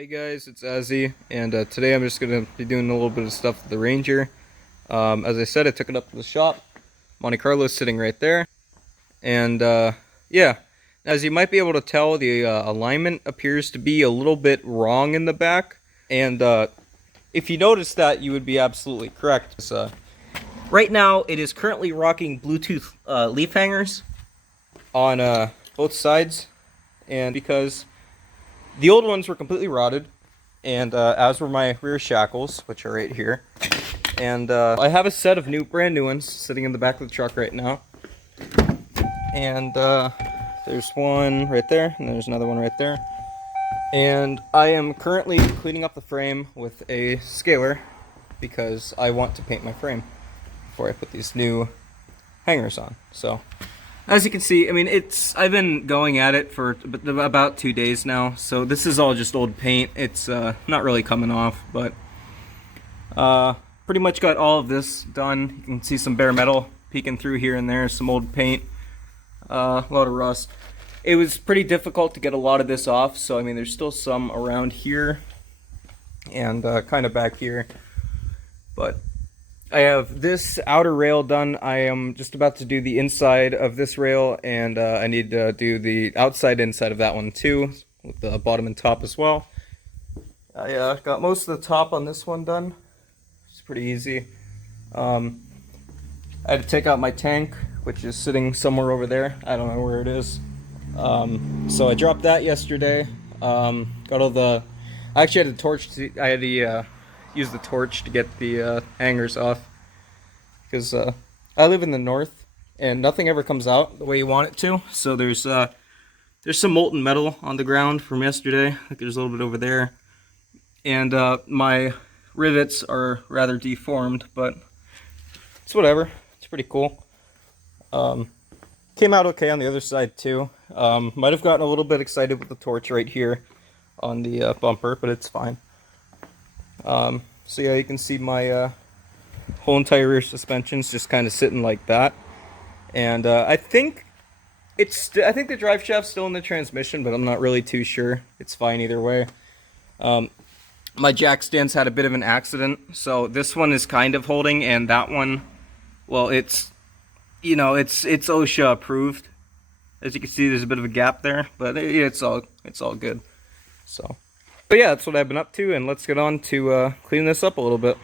Hey guys, it's Azzy, and today I'm just going to be doing a little bit of stuff with the Ranger. As I said, I took it up to the shop. Monte Carlo's sitting right there. And yeah, as you might be able to tell, the alignment appears to be a little bit wrong in the back. And if you notice that, you would be absolutely correct. Right now, it is currently rocking Bluetooth leaf hangers on both sides. And because the old ones were completely rotted, and as were my rear shackles, which are right here. And I have a set of brand new ones sitting in the back of the truck right now. And there's one right there, and there's another one right there. And I am currently cleaning up the frame with a scaler because I want to paint my frame before I put these new hangers on. So, as you can see, I mean, I've been going at it for about 2 days now, so this is all just old paint. It's not really coming off, but pretty much got all of this done. You can see some bare metal peeking through here and there, some old paint, a lot of rust. It was pretty difficult to get a lot of this off, so I mean, there's still some around here and kind of back here, but I have this outer rail done. I am just about to do the inside of this rail, and I need to do the inside of that one too, with the bottom and top as well. I got most of the top on this one done. It's pretty easy. I had to take out my tank, which is sitting somewhere over there. I don't know where it is. So I dropped that yesterday. Got all the... I actually had I had to use the torch to get the hangers off, because I live in the north and nothing ever comes out the way you want it to. So there's some molten metal on the ground from yesterday. I think there's a little bit over there, and my rivets are rather deformed, but it's whatever. It's pretty cool. Came out okay on the other side too. Might have gotten a little bit excited with the torch right here on the bumper, but it's fine. So yeah, you can see my whole entire rear suspension's just kind of sitting like that, and I think the drive shaft's still in the transmission, but I'm not really too sure. It's fine either way. My jack stands had a bit of an accident, so this one is kind of holding, and that one, well, it's OSHA approved. As you can see, there's a bit of a gap there, but it's all good. So, but yeah, that's what I've been up to, and let's get on to cleaning this up a little bit.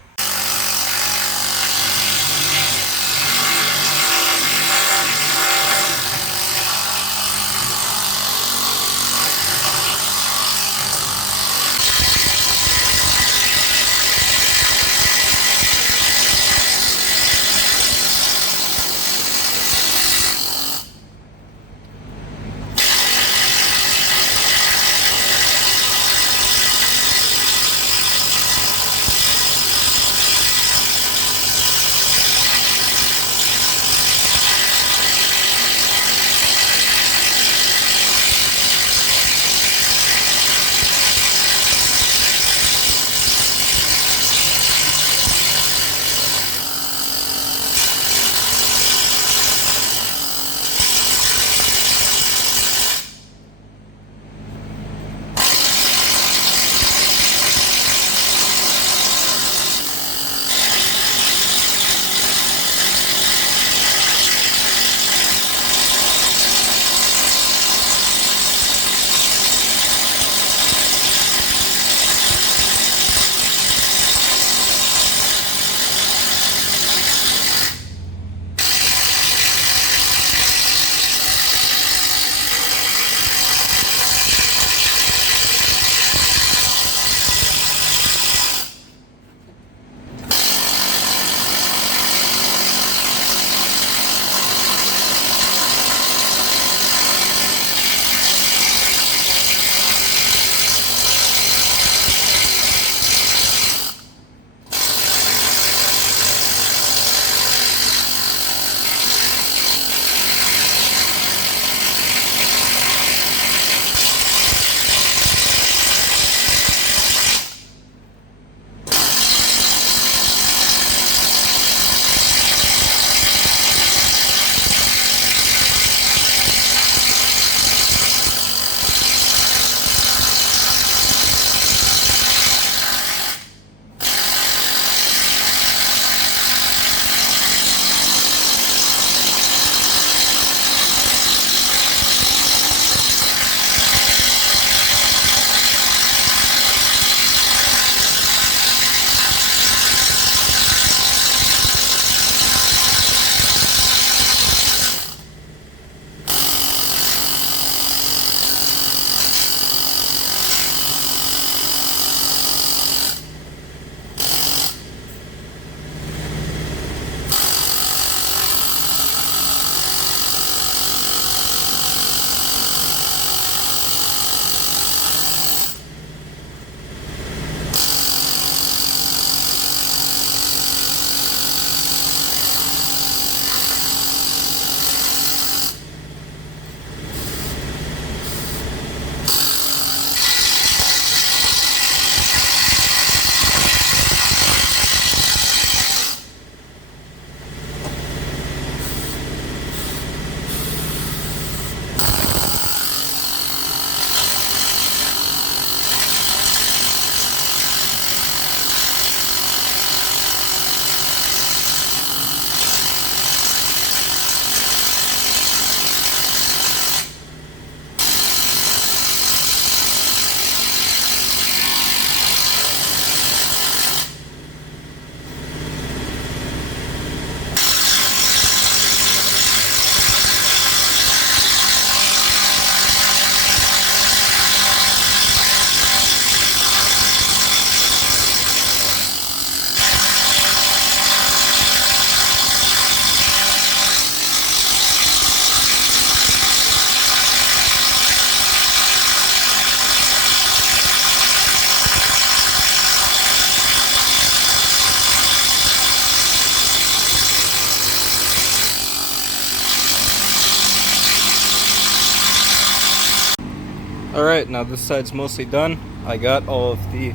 Alright, now this side's mostly done. I got all of the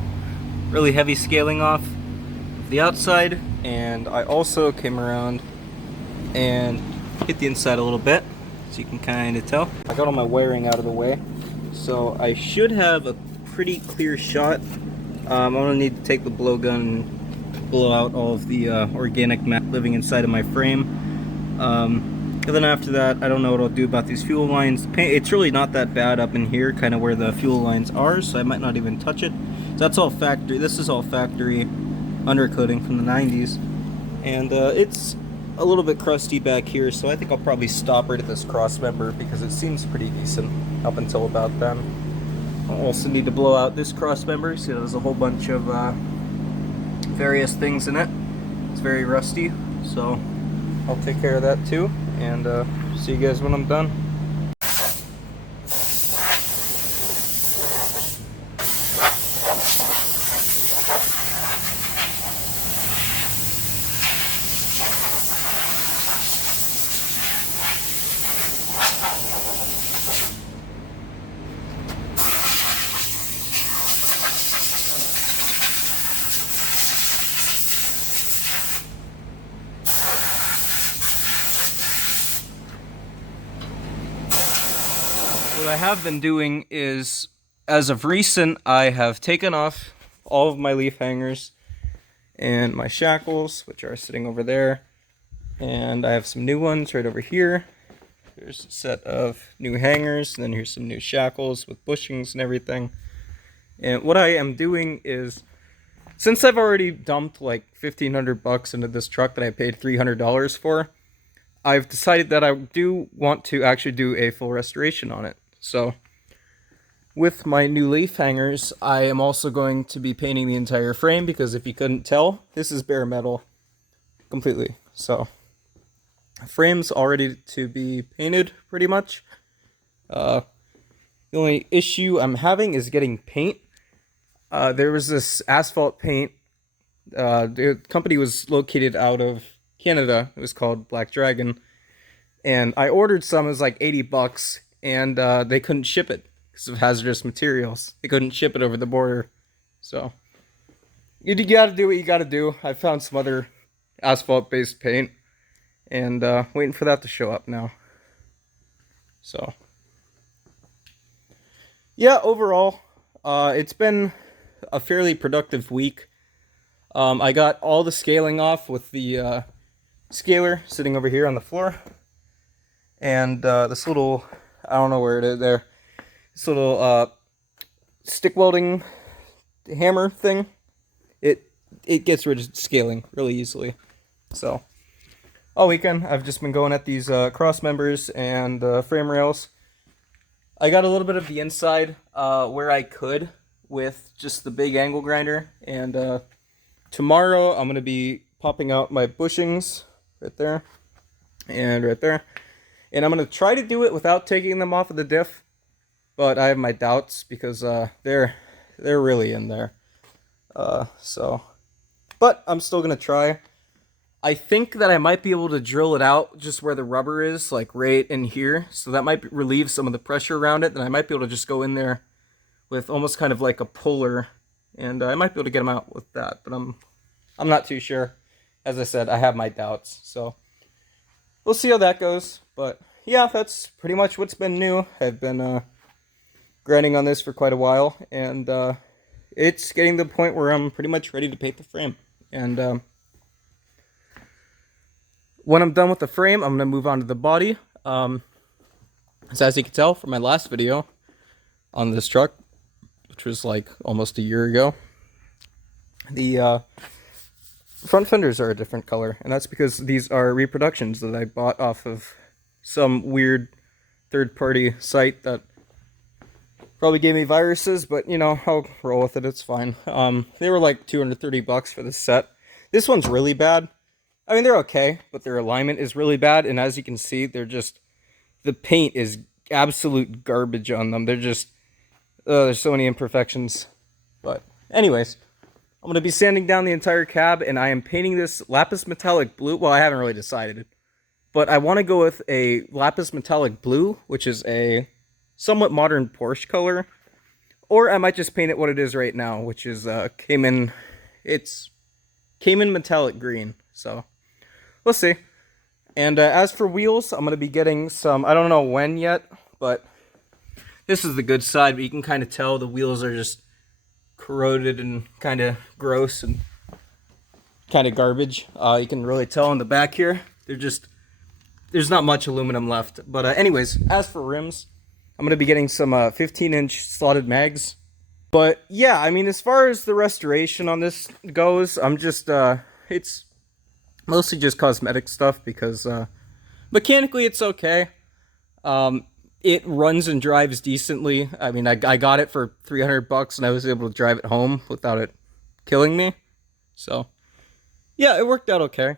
really heavy scaling off of the outside, and I also came around and hit the inside a little bit, so you can kind of tell. I got all my wiring out of the way, so I should have a pretty clear shot. I'm going to need to take the blowgun and blow out all of the organic matter living inside of my frame. And then after that, I don't know what I'll do about these fuel lines. It's really not that bad up in here, kind of where the fuel lines are, so I might not even touch it. So that's all factory. This is all factory undercoating from the 90s. And it's a little bit crusty back here, so I think I'll probably stop right at this cross member because it seems pretty decent up until about then. I'll also need to blow out this cross member. See, there's a whole bunch of various things in it. It's very rusty, so I'll take care of that too, and see you guys when I'm done. What I have been doing is, as of recent, I have taken off all of my leaf hangers and my shackles, which are sitting over there, and I have some new ones right over here. There's a set of new hangers, and then here's some new shackles with bushings and everything. And what I am doing is, since I've already dumped like $1,500 into this truck that I paid $300 for, I've decided that I do want to actually do a full restoration on it. So, with my new leaf hangers, I am also going to be painting the entire frame, because if you couldn't tell, this is bare metal completely. So, the frame's all ready to be painted pretty much. The only issue I'm having is getting paint. There was this asphalt paint. The company was located out of Canada. It was called Black Dragon. And I ordered some. It was like $80. And they couldn't ship it because of hazardous materials. They couldn't ship it over the border. So, you gotta do what you gotta do. I found some other asphalt-based paint, and waiting for that to show up now. So, yeah, overall, it's been a fairly productive week. I got all the scaling off with the scaler sitting over here on the floor. And this little, I don't know where it is there, this little stick welding hammer thing, it gets rid of scaling really easily. So, all weekend I've just been going at these cross members and frame rails. I got a little bit of the inside where I could with just the big angle grinder, and tomorrow I'm going to be popping out my bushings right there and right there. And I'm going to try to do it without taking them off of the diff, but I have my doubts because they're really in there. But I'm still going to try. I think that I might be able to drill it out just where the rubber is, like right in here. So that might relieve some of the pressure around it. Then I might be able to just go in there with almost kind of like a puller, and I might be able to get them out with that. But I'm not too sure. As I said, I have my doubts. So we'll see how that goes. But yeah, that's pretty much what's been new. I've been grinding on this for quite a while, and it's getting to the point where I'm pretty much ready to paint the frame. And when I'm done with the frame, I'm going to move on to the body. So as you can tell from my last video on this truck, which was like almost a year ago, the front fenders are a different color, and that's because these are reproductions that I bought off of some weird third-party site that probably gave me viruses, but you know, I'll roll with it, it's fine. They were like $230 for this set. This one's really bad. I mean, they're okay, but their alignment is really bad, and as you can see, they're just, the paint is absolute garbage on them. They're just, there's so many imperfections. But anyways, I'm going to be sanding down the entire cab, and I am painting this lapis metallic blue. Well, I haven't really decided, but I want to go with a lapis metallic blue, which is a somewhat modern Porsche color. Or I might just paint it what it is right now, which is Cayman metallic green. So we'll see. And as for wheels, I'm going to be getting some, I don't know when yet, but this is the good side, but you can kind of tell the wheels are just corroded and kind of gross and kind of garbage. You can really tell on the back here, there's not much aluminum left. But anyways, as for rims, I'm going to be getting some 15-inch slotted mags. But yeah, I mean, as far as the restoration on this goes, I'm just, it's mostly just cosmetic stuff because mechanically it's okay. It runs and drives decently. I mean, I got it for $300 and I was able to drive it home without it killing me. So yeah, it worked out okay.